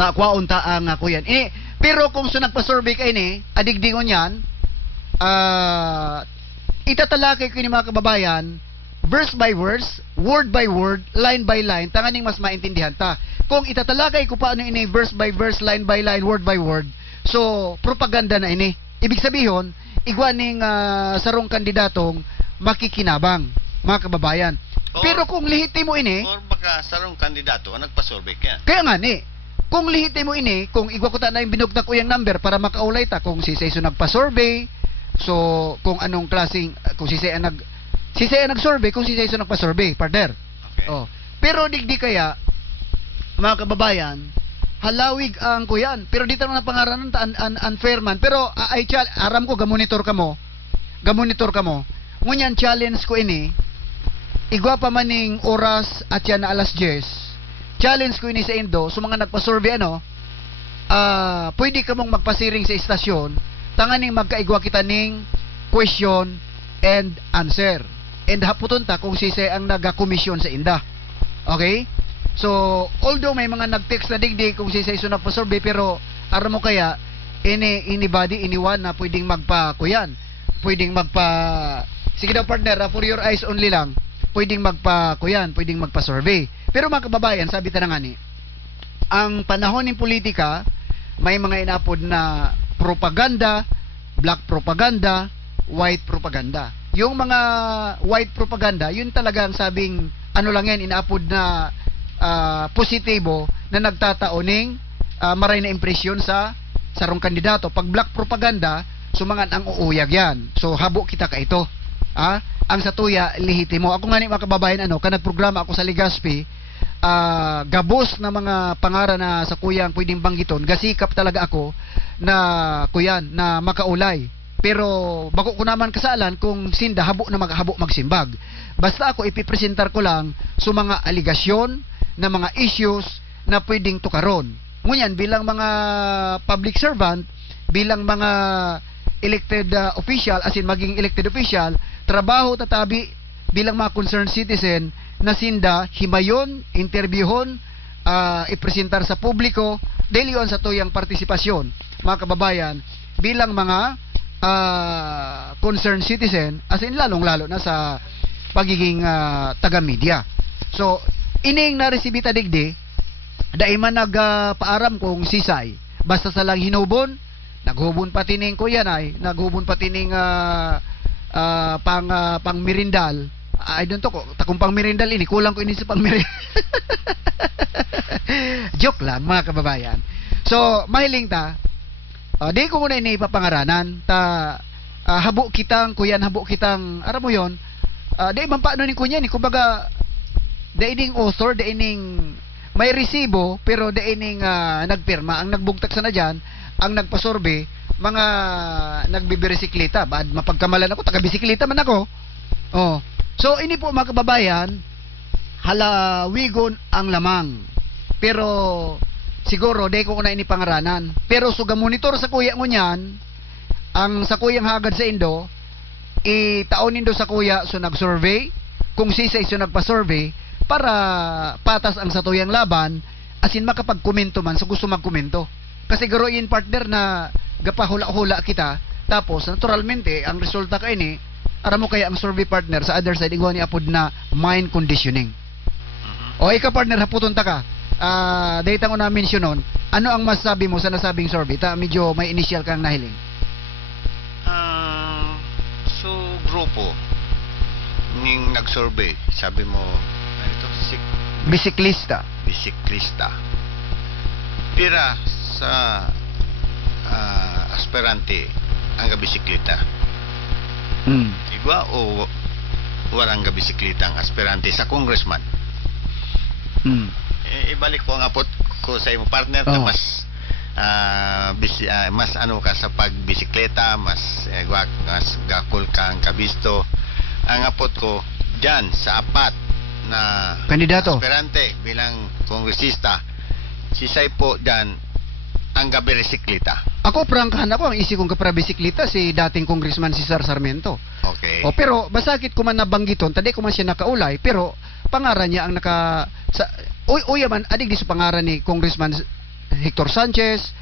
takwaon ta ang ako yan. Pero kung sa nagpa-survey ka ini, adigdingon yan, itatalakay ko ni mga kababayan verse by verse, word by word, line by line, tanganing mas maintindihan ta. Kung itatalagay ko paano ini verse by verse, line by line, word by word, so propaganda na ini. Ibig sabihin, igwaning sarong kandidatong makikinabang, mga kababayan. Pero kung lihitimo ini, Or baka sarong kandidato ang nagpasurvey yan. kaya nga ni, kung lihitimo ini, kung igwa ko ta na yung binugtak ko yung number para makaulay ta, kung si Seiso nagpa-survey, so kung anong klaseng, kung si Seiso nag-survey, kung si Seiso nagpa-survey, partner. Okay. Oh. Pero digdi kaya, mga kababayan, halawig ang kuyan. Pero dito na pangaranan ta unfair man. Pero aram ko gamonitor ka mo. Ngunyan challenge ko ini. Igwa pa maning oras at yan na alas 10. Challenge ko ini sa Indo, so mga nagpa-survey pwede ka mong magpasiring sa istasyon, tanganing magkaigwa kita ning question and answer. And haputon ta kung sisay ang nagakomisyon sa Inda. Okay? So, although may mga nag-text na digdi kung sisay so nagpa-survey, pero aram mo kaya, anybody, anyone na pwedeng magpa-kuyan. Pwedeng sige daw partner, for your eyes only lang, pwedeng magpa-kuyan, pwedeng magpa-survey. Pero mga kababayan, sabi ta na nga ni, ang panahon ng politika, may mga inapod na propaganda, black propaganda, white propaganda. Yung mga white propaganda, yun talagang sabing, ano lang yan, inaapod na positibo na nagtataoning maray na impresyon sa sarong kandidato. Pag black propaganda, sumangan ang uuyag yan. So, habo kita ka ito. Ang satuya, lihitimo. Ako nga ni mga kababayan, kanagprograma ako sa Legazpi, gabos na mga pangaran na sa kuyang pwedeng banggiton, gasikap talaga ako na kuyan, na makaulay. Pero bako ko naman kasalan kung sinda habo na magsimbag. Basta ako ipipresentar ko lang sa mga aligasyon na mga issues na pwedeng tukaron. Ngunyan bilang mga public servant, bilang mga elected official, as in maging elected official, trabaho tatabi bilang mga concerned citizen na sinda himayon, interviewon, ipresentar sa publiko, dahil yun sa tuyang partisipasyon, mga kababayan, bilang mga concerned citizen, as in lalong-lalo na sa pagiging taga-media. So, ining naresibita digdi, dahil man nagpaaram kong sisay, basta sa lang hinubon, naghubon pati ning kuyanay, naghubon pati ning pang mirindal. I don't know, takong pang mirindal ini, kulang ko ini sa pang mirindal. Joke lang mga kababayan. So, mahiling ta, di ko muna ini ipapangaranan, habo kitang, kuyan, habo kitang, aram mo yon, di man paano ni kunya ni, kumbaga, di ining author, di ining may resibo, pero di ining nagpirma, ang nagbugtak sana dyan, ang nagpasorbe, mga nagbibirisikleta, baad mapagkamalan ako, taga-bisikleta man ako. Oh. So, ini po mga kababayan, halawigon ang lamang. Pero, siguro, di ko na ini pangaranan. Pero, suga monitor sa kuya mo niyan, ang sa kuyang hagad sa Indo, itaon nindo sa kuya, so nag-survey, kung sisay so nagpa-survey, para patas ang satuyang laban, asin makapag-komento man, so gusto mag-komento. Kasi garoyin partner na gapahula-hula kita, tapos naturalmente ang resulta kay ni aram mo kaya ang survey partner sa other side igwa ni apod na mind conditioning. O ikaw partner haputon ta ka. Data ko na mention nun, ano ang masasabi mo sa nasabing survey? Medyo may initial kang nahiling. So grupo ning nag-survey, sabi mo ito Bisiklista. Pira sa aspirante ang bisikleta. Igwa o walang bisikleta ang aspirante sa congressman. Ibalik ko ang apot ko sa imo partner na mas ano ka sa pagbisikleta, mas gakul ka ang kabisto. Ang apot ko diyan sa apat na kandidato aspirante bilang kongresista, si Saipo diyan ang bisikleta. Ako prangkahan ako, ang isi kong kapra-bisikleta si dating congressman si Sar Sarmiento. Okay. Pero basakit ko man nabanggiton, tadi ko man siya nakaulay, pero pangaran niya ang man adig di sa pangaran ni Congressman Hector Sanchez,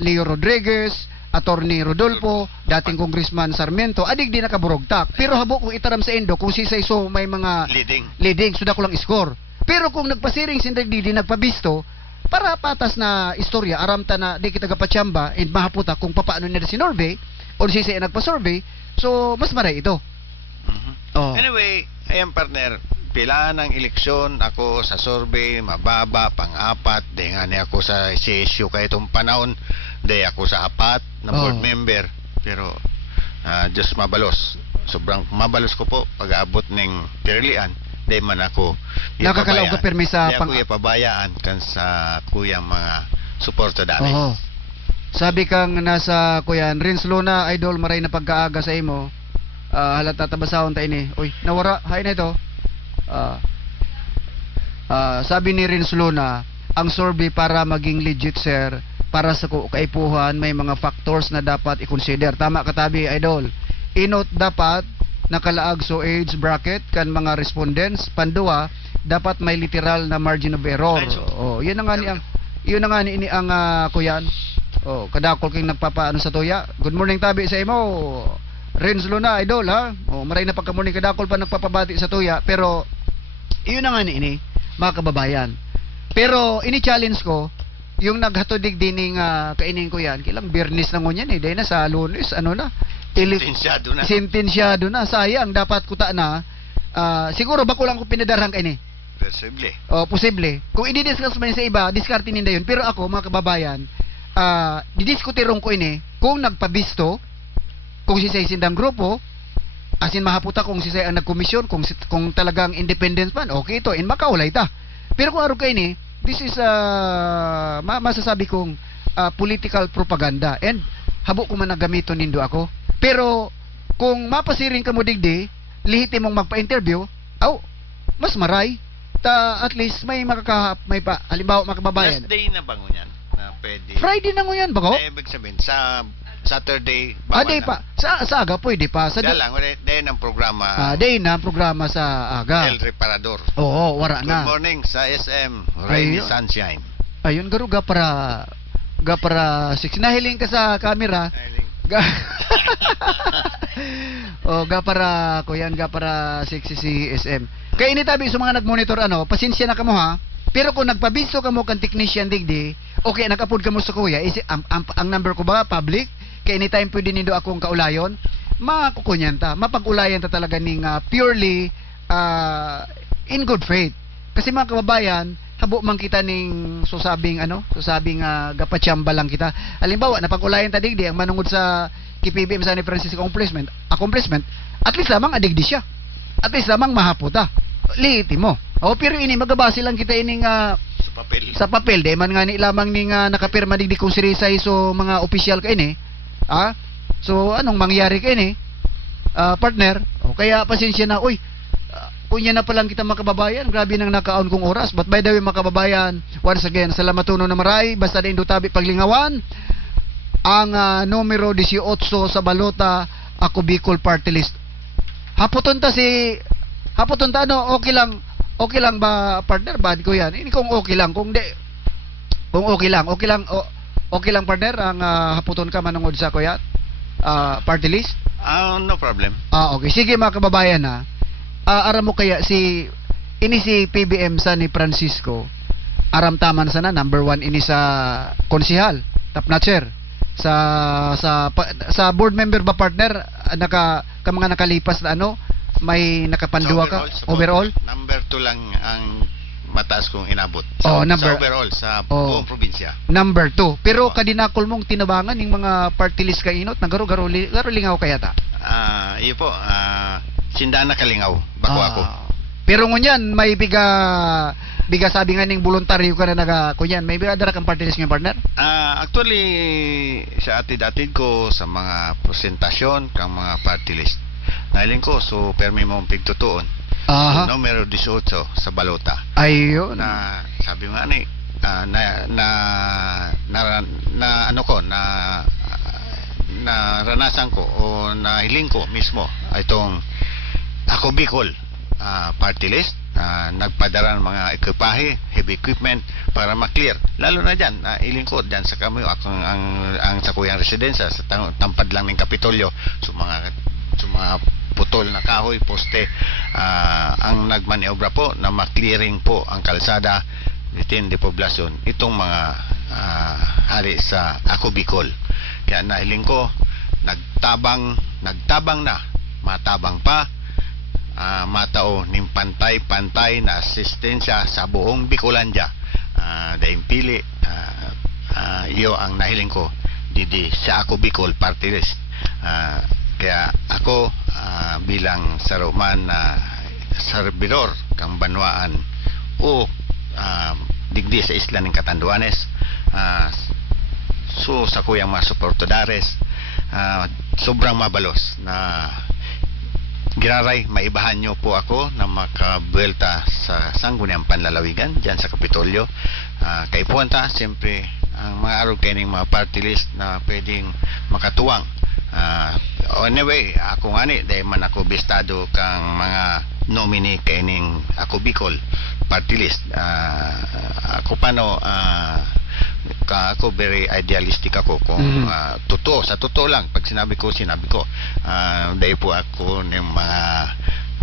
Leo Rodriguez, Attorney Rodolfo, dating Congressman Sarmiento, adig di nakaburugtak. Pero habo kung itaram sa Indo, kung si Saiso may mga leading, suda ko lang score. Pero kung nagpasiring sindag di nagpabisto, para patas na istorya, aram ta na di kita kapatsamba, and mahaputa kung papaano nila sinorvey, o si Saiso nagpasurvey, so mas maray ito. Oh. Anyway, ayan partner, pila ng eleksyon ako sa survey, mababa, pang-apat, di nga ni ako sa CSU kaya itong panahon, di ako sa apat na board member. Pero, Diyos mabalos. Sobrang mabalos ko po pag-aabot ng pirilian. Di man ako Nakakalaog ka permi sa di ako ipabayaan kan sa kuyang mga suporta dami. Oo. Sabi kang nasa kuyan, Rins Luna, idol, maray na pagkaaga sa imo. Halata tabasahon ta ini. Uy, nawara, hay na ito. Sabi ni Rins Luna, ang survey para maging legit, sir, para sa kaipuhan, may mga factors na dapat i-consider. Tama katabi, idol. Inot dapat nakalaag so age bracket kan mga respondents. Panduwa, dapat may literal na margin of error. Oh, yun na nga ni ang ini ang kuyan. Oh, kadakol king nagpapaano sa tuya. Good morning tabi sa imo. Rins Luna, idol, ha? Oh, maray na pagka-morning kadakol pa nagpapabati sa tuya, pero iyon na nga ni mga kababayan. Pero ini-challenge ko yung naghatodig dining kainin ko yan. Kilang Bernis na ngunyan dahil na sa Lunes, ano na? Sentensyado na. Sayang, dapat kuta na. Siguro bako lang ko pinadarang kaini. Posible. Oh, posible. Kung i-discuss man sa iba, diskarte ninda yun. Pero ako, mga kababayan, didiskutirong ko ini kung nagpabisto, kung si sindang grupo, asin mahaputa kung si ang nagkomisyon, kung talagang independent man, okay ito, in makaulay ta. Pero kung araw kayo ni, this is masasabi kong political propaganda, and habo ko man nagamito nindo ako. Pero kung mapasiring ka mo digdi, lihiti mong magpa-interview, mas maray, at least may halimbawa makababayan. Last day na bango yan na pwede. Friday na ngunyan ba ko? Ibig sabihin, sa Saturday, day pa. Sa aga pwede pa. Sa lang, day ng programa. Day na programa sa aga. El Reparador. Oo, wara na. Good morning sa SM, Rainy Sunshine. Ayun, garo ga para 6 nahiling ka sa camera. Ga para sexy si SM. Kaya initabi sa mga nagmonitor pasensya na kamo ha. Pero kung nagpabisto ka mo kan technician digdi, okay, nag-upload ka mo sa kuya, ang number ko ba public? Kaya anytime pwede nindo akong kaulayon, makukunyan ta, mapag-ulayan ta talaga ning purely in good faith. Kasi mga kababayan, habo man kita ning susabing gapatsamba lang kita. Halimbawa, napag-ulayan ta digdi ang manungod sa KPBM sa ni Francisco accomplishment, at least lamang adigdi siya. At least lamang mahaputa. Liti mo. Pero ini magabase lang kita ining sa papel de man nga ni lamang ning nakapirma digdi kung sirisay so mga official ka ini. So anong mangyari ka ini? Partner, kaya pasensya na, kunya na pa lang kita makababayan, grabe nang nakaon kong oras. But by the way makababayan, once again, salamat tuno na maray, basta din dutabi paglingawan ang numero 18 sa balota, ako Bicol Party List. Haputon ta okay lang ba partner, bad ko yan. Ini kung okay lang, kung okay lang partner ang haputon ka manungod sa kuya party list. No problem. Okay, sige mga kababayan ha. Aram mo kaya si PBM sa ni Francisco, aram taman sana number 1 ini sa konsihal, top notcher sa board member ba partner, mga nakalipas na may nakapanduwa ka overall? Number 2 lang ang mataas kong inabot sa overall sa buong probinsya. Number 2. Pero kadinakol mong tinabangan yung mga party list ka inot na garo lingaw kaya ta? Iyo po, sindana kalingaw bako ako. Pero ngunyan may biga sabi nga ning voluntaryo ka na kunyan, may biga dara kang party list nga partner? Actually sa atid-atid ko sa mga presentasyon kang mga party list nailing ko, so permi mong pigtutuon. Numero 18 sa balota. Ayun. Na sabi nga ni naranasan ko o nahiling ko mismo itong ako Bicol party list nagpadala ng mga equipahe, heavy equipment para ma-clear. Lalo na dyan, ilingkod dyan sa kami, ang sakuyang residensya sa tampad lang ng Kapitolyo, so mga putol na kahoy, poste, ang nagmaniobra po na ma-clearing po ang kalsada within the poblasyon, itong mga hari sa Ako Bicol. Kaya nahiling ko, nagtabang na, matabang pa, matao ning pantay-pantay na asistensya sa buong Bicolandia. Daing pili, iyo ang nahiling ko didi sa Ako Bicol Party List. Kaya ako bilang saruman na servidor kang banwaan o digdi sa isla ng Catanduanes, so sa kuyang mga suportadores, sobrang mabalos na giraray maibahan nyo po ako na makabuelta sa sangguniang panlalawigan dyan sa Kapitolyo. Kay puwanta, siyempre ang mga araw kayo ng mga party list na pwedeng makatuwang. Anyway, ako nga ni dahil man ako bistado kang mga nominee kay ning Ako Bicol party list. Ako paano ako very idealistic ako kung totoo, sa totoo lang pag sinabi ko dahil po ako ng mga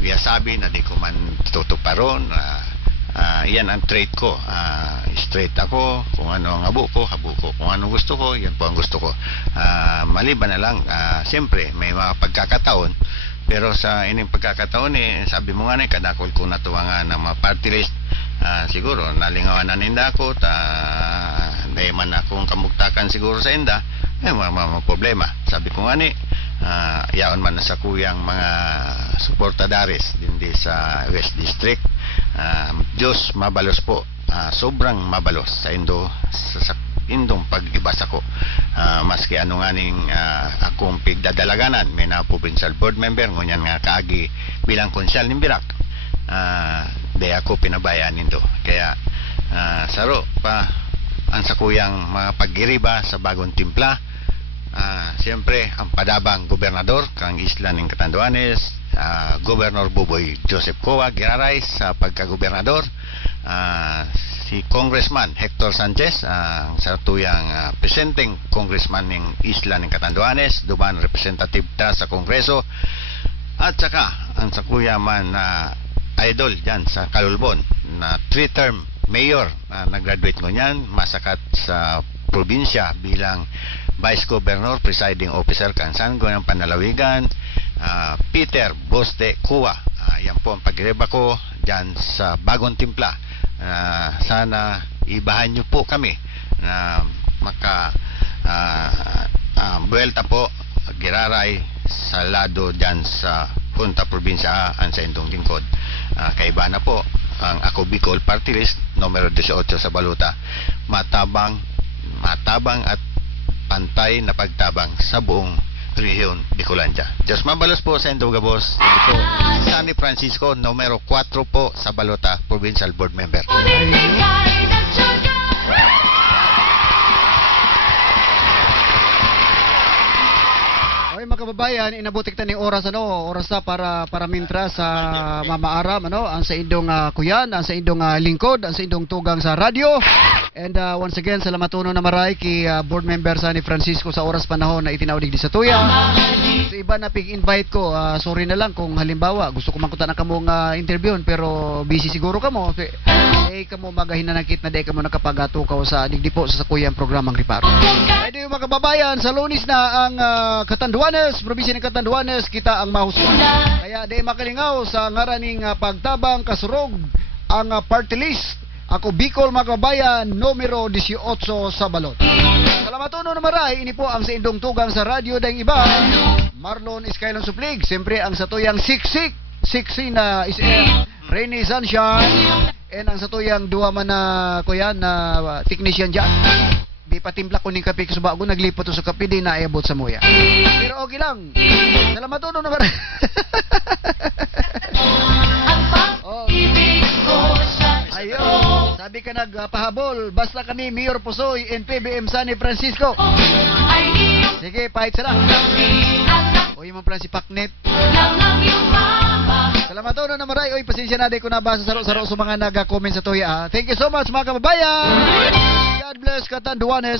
biyasabi na di ko man tutuparon. Yan ang trait ko, straight ako, kung ano ang habo ko, kung ano gusto ko, yan po ang gusto ko. Maliban na lang, siyempre may mga pagkakataon, pero sa ining pagkakataon sabi mo nga kadakol ko natuwa ng mga party list, siguro nalingawan na ninda ako, dahil man akong kamugtakan siguro sa inda, mga problema. Sabi ko nga yaon man na sa kuyang mga suportadares dindi sa West District. Diyos mabalos po, sobrang mabalos sa indong pag-ibasa ko, maski ano nga akong pigdadalaganan may na provincial board member ngunyan nga kaagi bilang konsyal ng Birak, di ako pinabayaan nindo. Kaya saro pa ang sakuyang mga pag-iriba sa bagong timpla. Siyempre ang padabang gobernador kang isla ng Catanduanes, Governor Buboy Joseph Coa giraray sa pagkagobernador, si Congressman Hector Sanchez, ang satuyang presenting congressman ng isla ng Catanduanes, duman representative ta sa Kongreso, at saka ang sakuya man idol dyan sa Calulbon na 3-term mayor na nag-graduate ngunyan, masakat sa probinsya bilang Vice Governor, Presiding Officer kang Sangguniang Panlalawigan, Peter Boste Cua. Yan po ang pag-ireba ko dyan sa bagong timpla. Sana ibahan nyo po kami na buwelta po giraray sa lado dyan sa Punta Probinsya ang sa indong lingkod. Kaiba na po ang Ako Bicol Party List numero 18 sa Baluta. Matabang at pantay na pagtabang sa buong rehiyon Bicolandia. Diyos mabalos po sa Indong Gabos. Ito, Sunny Francisco, numero 4 po sa Balota, Provincial Board Member. Okay mga kababayan, inabutik ta ni oras na para mintra sa mamaaram ang sa indong kuyan, ang sa indong lingkod, ang sa indong tugang sa radyo. And once again, salamat uno na maray kay board member sa ni Francisco sa oras panahon na itinawdig di sa tuya. Sa iba na pig-invite ko, sorry na lang kung halimbawa gusto ko mangkutan na kamong interviewon pero busy siguro kamo. Kamo magahinanakit na kamo nakapagatukaw sa digdipo sa sakuyang programang Riparo. Ay mga kababayan, sa Lunes na ang Catanduanes, probinsya ng Catanduanes, kita ang mahusgan. Kaya di makalingaw sa ngaraning pagtabang kasurog ang party list Ako Bicol mga kababayan, numero 18 sa Balot. Salamat uno na maray, ini po ang sa indong tugang sa radyo dahil iba, Marlon Iskailon Suplig, siyempre ang satuyang siksik na is Rainy Sunshine, and ang satuyang duwa man na kuyan na technician dyan. Di patimpla ko ni kape kasubago, naglipot sa kape, di naayabot sa muya. Pero okay lang. Salamat uno na maray. Ayun, sabi ka nagpahabol, basta kami Mayor Pusoy and PBM Sunny Francisco. Sige, pahit sila. O yung mga plan si Paknet. Salamat Ato na maray. Oy, pasensya na di ko nabasa saro-saro sa mga naga-comment sa tuya. Thank you so much mga kababayan. God bless Catanduanes.